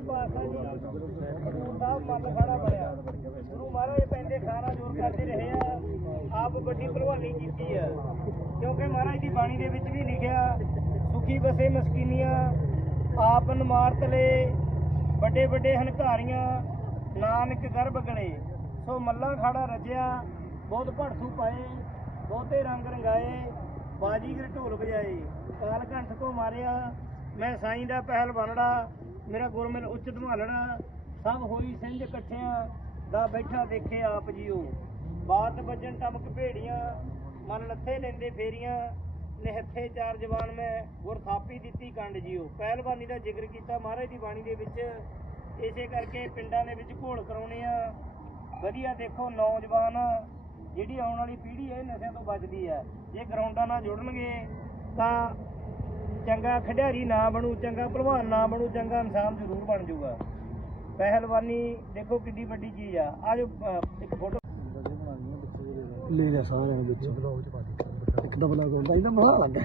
ਸੱਚੇ ਪਾਤਸ਼ਾਹ ਜੀ। ਹਜ਼ੂਰ ਸਾਹਿਬ ਮੱਲ ਖਾੜਾ ਬਣਿਆ। ਗੁਰੂ ਮਹਾਰਾਜ ਪੈਂਦੇ ਖਾਰਾ ਜੋਰ ਕਰਦੇ ਰਹੇ ਆ। ਆਪ ਵੱਡੀ ਭਲਵਾਨੀ ਕੀਤੀ ਆ। ਕਿਉਂਕਿ ਮਹਾਰਾਜ ਦੀ ਬਾਣੀ ਦੇ ਵਿੱਚ ਵੀ ਲਿਖਿਆ, ਸੁਖੀ ਬਸੇ ਮਸਕੀਨੀਆਂ, ਆਪ ਨਮਾਰ ਵੱਡੇ ਵੱਡੇ ਹੰਕਾਰੀਆਂ, ਨਾਨਕ ਗਰਭ ਗਲੇ। ਸੋ ਮੱਲਾ ਖਾੜਾ ਰਚਿਆ, ਬਹੁਤ ਭੜਥੂ ਪਾਏ, ਬਹੁਤੇ ਰੰਗ ਰੰਗਾਏ ਬਾਜੀਗਰ ਢੋਲ ਵਜਾਏ, ਕਾਲ ਘੰਟ ਕੋ ਮਾਰਿਆ, ਮੈਂ ਸਾਈਂ ਦਾ ਪਹਿਲ ਬਣੜਾ ਮੇਰਾ ਗੁਰਮਿਲ ਉੱਚ ਧਮਾਲਣਾ ਸਭ ਹੋਈ ਸਿੰਝ ਇਕੱਠਿਆਂ ਦਾ ਬੈਠਾ ਦੇਖੇ ਆਪ ਜੀਓ। ਬਾਤ ਵੱਜਣ ਟਮਕ ਭੇੜੀਆਂ, ਮਨ ਲੱਥੇ ਲੈਂਦੇ ਫੇਰੀਆਂ। ਨਿਹੱਥੇ ਚਾਰ ਜਵਾਨ ਮੈਂ ਗੁਰ ਥਾਪੀ ਦਿੱਤੀ ਕੰਡ ਜੀਓ। ਪਹਿਲਵਾਨੀ ਦਾ ਜ਼ਿਕਰ ਕੀਤਾ ਮਹਾਰਾਜ ਦੀ ਬਾਣੀ ਦੇ ਵਿੱਚ। ਇਸੇ ਕਰਕੇ ਪਿੰਡਾਂ ਦੇ ਵਿੱਚ ਘੋਲ ਕਰਾਉਣੇ ਆ। ਵਧੀਆ ਦੇਖੋ ਨੌਜਵਾਨ, ਜਿਹੜੀ ਆਉਣ ਵਾਲੀ ਪੀੜ੍ਹੀ ਹੈ, ਇਹ ਨਸ਼ਿਆਂ ਤੋਂ ਬਚਦੀ ਹੈ। ਜੇ ਗਰਾਊਂਡਾਂ ਨਾਲ ਜੁੜਨਗੇ, ਤਾਂ ਚੰਗਾ ਖਿਡਾਰੀ ਨਾ ਬਣੂ, ਚੰਗਾ ਭਲਵਾਨ ਨਾ ਬਣੂ, ਚੰਗਾ ਇਨਸਾਨ ਜ਼ਰੂਰ ਬਣ ਜਾਊਗਾ। ਪਹਿਲਵਾਨੀ ਦੇਖੋ ਕਿੰਨੀ ਵੱਡੀ ਚੀਜ਼ ਆ। ਆਜੋ ਇੱਕ ਫੋਟੋ। ਲੈ ਜਾ ਸਾਰਿਆਂ ਵਿੱਚ। ਇੱਕ ਦਾ ਬਲਾ ਹੁੰਦਾ ਇਹਦਾ ਮਹਾ ਲੱਗਾ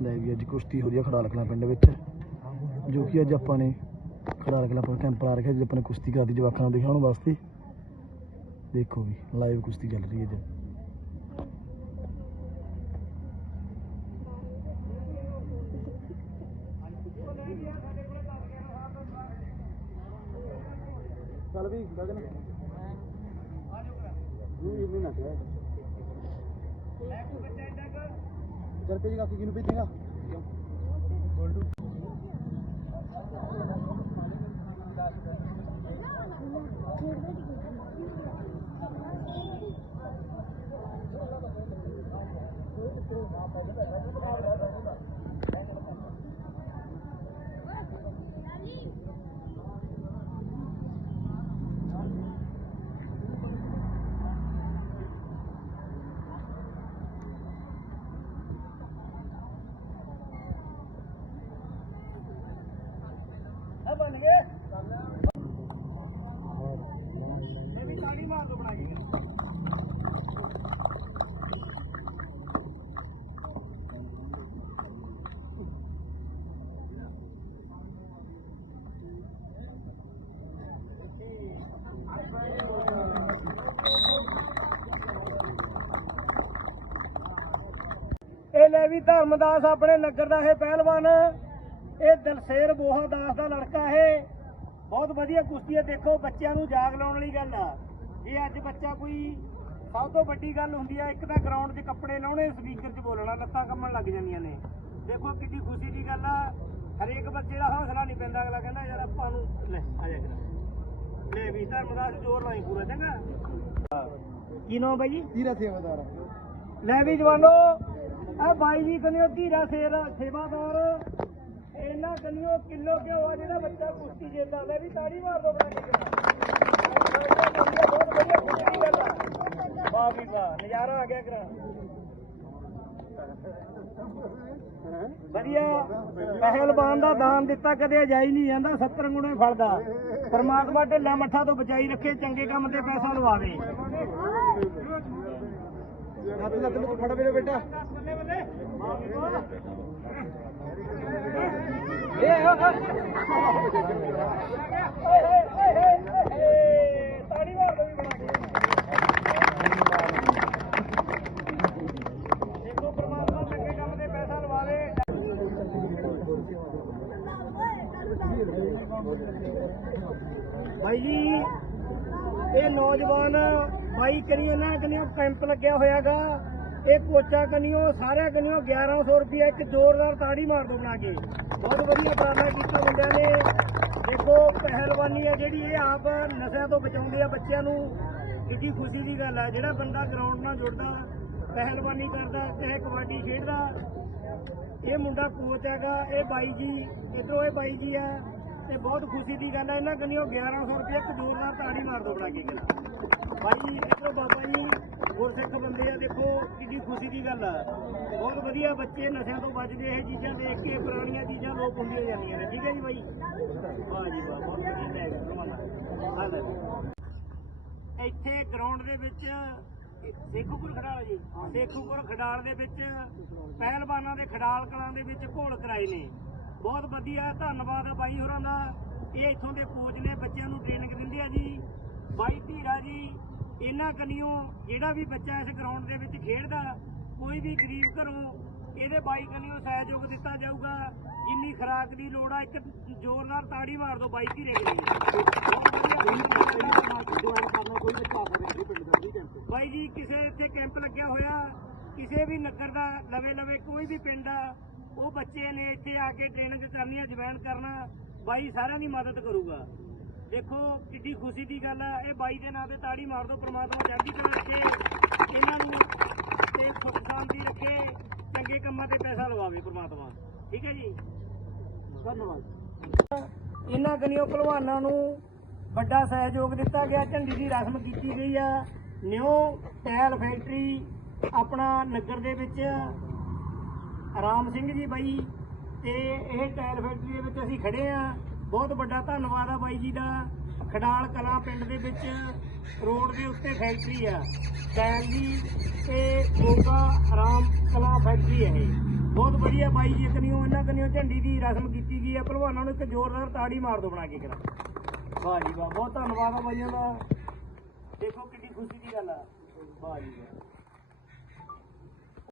ਲੈ ਵੀ ਅੱਜ ਕੁਸ਼ਤੀ ਹੋ ਰਹੀ ਹੈ ਖੜਾ ਲਖਣਾ ਪਿੰਡ ਵਿੱਚ। ਜੋ ਕਿ ਅੱਜ ਆਪਾਂ ਨੇ ਖੜਾ ਲਖਣਾ ਪਰ ਕੈਂਪ ਲਾ ਰੱਖਿਆ, ਜਿੱਦ ਆਪਾਂ ਨੇ ਕੁਸ਼ਤੀ ਕਰਦੀ ਜਵਾਕਾਂ ਨੂੰ ਦਿਖਾਉਣ ਵਾਸਤੇ। ਦੇਖੋ ਵੀ ਲਾਈਵ ਕੁਸ਼ਤੀ ਚੱਲ ਰਹੀ ਹੈ ਅੱਜ। ਚੱਲ ਵੀ ਗਗਨ ਨੂੰ ਇਹ ਵੀ ਨਾ ਕਹਿ ਚੱਲ ਪੇਜ ਕਾਕੀ ਕਿਨੂੰ ਭੇਜੇਗਾ ਆ ਬਣ ਗਏ ਇਹ ਵੀ ਇਹ ਲੈ ਵੀ ਧਰਮਦਾਸ ਆਪਣੇ ਨਗਰ ਦਾ ਇਹ ਪਹਿਲਵਾਨ। ਇਹ ਦਲਸੇਰ ਬੋਹਾ ਦਾਸ ਦਾ ਲੜਕਾ ਹੈ। ਬਹੁਤ ਵਧੀਆ ਕੁਸ਼ਤੀ ਹੈ। ਦੇਖੋ ਬੱਚਿਆਂ ਨੂੰ ਜਾਗ ਲਾਉਣ ਵਾਲੀ ਗੱਲ ਆ। ਇਹ ਅੱਜ ਬੱਚਾ ਕੋਈ ਸਭ ਤੋਂ ਵੱਡੀ ਗੱਲ ਹੁੰਦੀ ਆ ਇੱਕ ਤਾਂ ਗਰਾਊਂਡ 'ਚ ਕੱਪੜੇ ਲਾਉਣੇ ਸਪੀਕਰ 'ਚ ਬੋਲਣਾ ਲੱਤਾਂ ਕੰਮਣ ਲੱਗ ਜਾਂਦੀਆਂ ਨੇ। ਦੇਖੋ ਕਿੰਨੀ ਖੁਸ਼ੀ ਦੀ ਗੱਲ ਆ। ਹਰੇਕ ਬੱਚੇ ਦਾ ਹੌਸਲਾ ਨਹੀਂ ਪੈਂਦਾ। ਅਗਲਾ ਕਹਿੰਦਾ ਯਾਰ ਆਪਾਂ ਨੂੰ ਲੈ ਆ ਜਾ ਕਰਾ ਲੈ ਵੀ ਧਰਮਦਾਸ ਜੋਰ ਲਾਈ ਪੂਰਾ ਚੰਗਾ? ਕੀ ਨਾਮ ਬਾਈ ਜੀ? ਤੀਰਾ ਸੇਵਾਦਾਰ ਲੈ ਵੀ ਜਵਾਨੋ। ਆ ਬਾਈ ਜੀ ਕਨਿਓ ਧੀਰਾ ਸੇਰ ਸੇਵਾਦਾਰ। ਇਹਨਾਂ ਕਨਿਓ ਕਿਲੋ ਘਿਓ ਆ ਜਿਹੜਾ ਬੱਚਾ ਕੁਸ਼ਤੀ ਜਿੱਤਦਾ? ਲੈ ਵੀ ਤਾੜੀ ਮਾਰ ਦੋ ਬਣਾ ਕੇ ਬਹੁਤ ਵਧੀਆ ਖੁਸ਼ੀ ਦੀ ਗੱਲ ਆ। ਵਾਹ ਵੀ ਵਾਹ ਨਜ਼ਾਰਾ ਆ ਗਿਆ ਕਰਾ। ਵਧੀਆ ਪਹਿਲਵਾਨ ਦਾ ਦਾਨ ਦਿੱਤਾ ਕਦੇ ਅਜਾਈ ਨਹੀਂ ਜਾਂਦਾ 70 ਗੁਣੇ ਫਲਦਾ ਪਰਮਾਤਮਾ ਢਿੱਲਾ ਮੱਠਾ ਤੋਂ ਬਚਾਈ ਰੱਖੇ ਚੰਗੇ ਕੰਮ ਤੇ ਪੈਸਾ ਲਵਾਵੇ। ਹੱਥ ਲੱਤ ਨੂੰ ਫੜ ਮੇਰੇ ਬੇਟਾ। ਤਾੜੀ ਮਾਰ ਭਾਈ ਜੀ, ਇਹ ਨੌਜਵਾਨ ਬਾਈ ਕਰੀਏ ਨਾ ਕਨੀਓ ਕੈਂਪ ਲੱਗਿਆ ਹੋਇਆਗਾ। ਇਹ ਕੋਚਾ ਕਨੀਓ, ਸਾਰਿਆਂ ਕਨੀਓ 1100 ਰੁਪਏ ਇੱਕ ਜ਼ੋਰਦਾਰ ਤਾੜੀ ਮਾਰ ਦੋ ਬਣਾ ਕੇ। ਬਹੁਤ ਵਧੀਆ ਉਪਰਾਲਾ ਕੀਤਾ ਮੁੰਡਿਆਂ ਨੇ। ਦੇਖੋ, ਪਹਿਲਵਾਨੀ ਹੈ ਜਿਹੜੀ ਇਹ ਆਪ ਨਸ਼ਿਆਂ ਤੋਂ ਬਚਾਉਂਦੇ ਆ ਬੱਚਿਆਂ ਨੂੰ। ਕਿੰਨੀ ਖੁਸ਼ੀ ਦੀ ਗੱਲ ਹੈ ਜਿਹੜਾ ਬੰਦਾ ਗਰਾਊਂਡ ਨਾਲ ਜੁੜਦਾ, ਪਹਿਲਵਾਨੀ ਕਰਦਾ, ਚਾਹੇ ਕਬੱਡੀ ਖੇਡਦਾ, ਇਹ ਮੁੰਡਾ ਕੋਚ ਹੈਗਾ, ਇਹ ਬਾਈ ਜੀ, ਇਧਰੋਂ ਇਹ ਬਾਈ ਜੀ ਆ, ਤੇ ਬਹੁਤ ਖੁਸ਼ੀ ਦੀ ਗੱਲ ਹੈ ਇਹਨਾਂ ਕੰਨਿਓ 1100 ਰੁਪਏ ਇੱਕ ਜ਼ੋਰਦਾਰ ਤਾੜੀ ਮਾਰ ਦੋ ਬਣਾ ਕੇ। ਕਹਿੰਦਾ ਬਾਈ ਇਧਰੋਂ ਬਾਬਾ ਜੀ ਦੇਖੋ ਖੁਸ਼ੀ ਦੀ ਗੱਲ ਆ। ਬਹੁਤ ਵਧੀਆ ਬੱਚੇ ਨਸ਼ਿਆਂ ਤੋਂ ਬਚਦੇ, ਇਹ ਚੀਜ਼ਾਂ ਦੇਖ ਕੇ ਪੁਰਾਣੀਆਂ ਚੀਜ਼ਾਂ ਲੋਪ ਹੁੰਦੀਆਂ ਜਾਂਦੀਆਂ ਨੇ। ਠੀਕ ਹੈ ਜੀ ਬਾਈ? ਵਾਹ ਜੀ ਵਾਹ, ਬਹੁਤ ਵਧੀਆ। ਲੈ। ਧੰਨਵਾਦ ਇੱਥੇ ਗਰਾਊਂਡ ਦੇ ਵਿੱਚ ਸੇਖੂਪੁਰ ਖਡਾਲ ਜੀ। ਸੇਖੂਪੁਰ ਖਡਾਲ ਦੇ ਵਿੱਚ ਪਹਿਲਵਾਨਾਂ ਦੇ ਖਡਾਲ ਕਲਾਂ ਦੇ ਵਿੱਚ ਘੋਲ ਕਰਾਏ ਨੇ। ਬਹੁਤ ਵਧੀਆ, ਧੰਨਵਾਦ ਆ ਬਾਈ ਹੋਰਾਂ ਦਾ। ਇਹ ਇੱਥੋਂ ਦੇ ਕੋਚ ਨੇ, ਬੱਚਿਆਂ ਨੂੰ ਟ੍ਰੇਨਿੰਗ ਦਿੰਦੇ ਆ ਜੀ। ਬਾਈ ਧੀਰਾ ਜੀ ਇਹਨਾਂ ਕਨੀਓ ਜਿਹੜਾ ਵੀ ਬੱਚਾ ਇਸ ਗਰਾਊਂਡ ਦੇ ਵਿੱਚ ਖੇਡਦਾ, ਕੋਈ ਵੀ ਗਰੀਬ ਘਰੋਂ ਇਹਦੇ ਬਾਈ ਕਨੀਓ ਸਹਿਯੋਗ ਦਿੱਤਾ ਜਾਊਗਾ। ਜਿੰਨੀ ਖੁਰਾਕ ਦੀ ਲੋੜ ਆ, ਇੱਕ ਜ਼ੋਰਦਾਰ ਤਾੜੀ ਮਾਰ ਦਿਓ ਬਾਈ ਧੀਰੇ ਦੇ। ਬਾਈ ਜੀ, ਕਿਸੇ ਇੱਥੇ ਕੈਂਪ ਲੱਗਿਆ ਹੋਇਆ, ਕਿਸੇ ਵੀ ਨਗਰ ਦਾ ਲਵੇ ਲਵੇ ਕੋਈ ਵੀ ਪਿੰਡ ਆ, ਉਹ ਬੱਚੇ ਨੇ ਇੱਥੇ ਆ ਕੇ ਟ੍ਰੇਨਿੰਗ ਕਰਨੀ ਆ ਜੁਆਇਨ ਕਰਨਾ, ਬਾਈ ਸਾਰਿਆਂ ਦੀ ਮਦਦ ਕਰੂਗਾ। ਦੇਖੋ, ਕਿੱਡੀ ਖੁਸ਼ੀ ਦੀ ਗੱਲ ਆ, ਇਹ ਬਾਈ ਦੇ ਨਾਂ ਤੇ ਤਾੜੀ ਮਾਰ ਦਿਓ ਪ੍ਰਮਾਤਮਾ ਚੜ੍ਹਦੀ ਕਲਾ ਰੱਖੇ, ਇਹਨਾਂ ਨੂੰ ਤੇ ਸੁੱਖ ਸ਼ਾਂਤੀ ਰੱਖੇ, ਚੰਗੇ ਕੰਮਾਂ ਤੇ ਪੈਸਾ ਲਵਾਵੇ ਪ੍ਰਮਾਤਮਾ। ਠੀਕ ਹੈ ਜੀ? ਧੰਨਵਾਦ। ਇਹਨਾਂ ਕਨੀਓ ਭਲਵਾਨਾਂ ਨੂੰ ਵੱਡਾ ਸਹਿਯੋਗ ਦਿੱਤਾ ਗਿਆ, ਝੰਡੀ ਦੀ ਰਸਮ ਕੀਤੀ ਗਈ ਆ। ਨਿਊ ਟਾਇਲ ਫੈਕਟਰੀ ਆਪਣਾ ਨਗਰ ਦੇ ਵਿੱਚ, ਰਾਮ ਸਿੰਘ ਜੀ ਬਾਈ, ਤੇ ਇਹ ਟਾਇਰ ਫੈਕਟਰੀ ਦੇ ਵਿੱਚ ਅਸੀਂ ਖੜੇ ਆ। ਬਹੁਤ ਵੱਡਾ ਧੰਨਵਾਦ ਆ ਬਾਈ ਜੀ ਦਾ। ਖਡਾਲ ਕਲਾਂ ਪਿੰਡ ਦੇ ਵਿੱਚ, ਰੋਡ ਦੇ ਉੱਤੇ ਫੈਕਟਰੀ ਆ। ਟਾਇਲ ਦੀ ਤੇ ਮੋਗਾ ਰਾਮ ਕਲਾਂ ਫੈਕਟਰੀ ਹੈ ਇਹ। ਬਹੁਤ ਵਧੀਆ ਬਾਈ ਜੀ ਕਨੀਓ ਇਹਨਾਂ ਕਨੀਓ ਝੰਡੀ ਦੀ ਰਸਮ ਕੀਤੀ ਗਈ ਹੈ ਭਲਵਾਨਾਂ ਨੂੰ ਇੱਕ ਜ਼ੋਰਦਾਰ ਤਾੜੀ ਮਾਰ ਦੋ ਬਣਾ ਕੇ ਕਰਾ। ਵਾਹ ਜੀ ਵਾਹ, ਬਹੁਤ ਧੰਨਵਾਦ ਆ ਬਾਈਆਂ ਦਾ। ਦੇਖੋ ਕਿੰਨੀ ਖੁਸ਼ੀ ਦੀ ਗੱਲ ਆ। ਵਾਹ ਜੀ ਵਾਹ।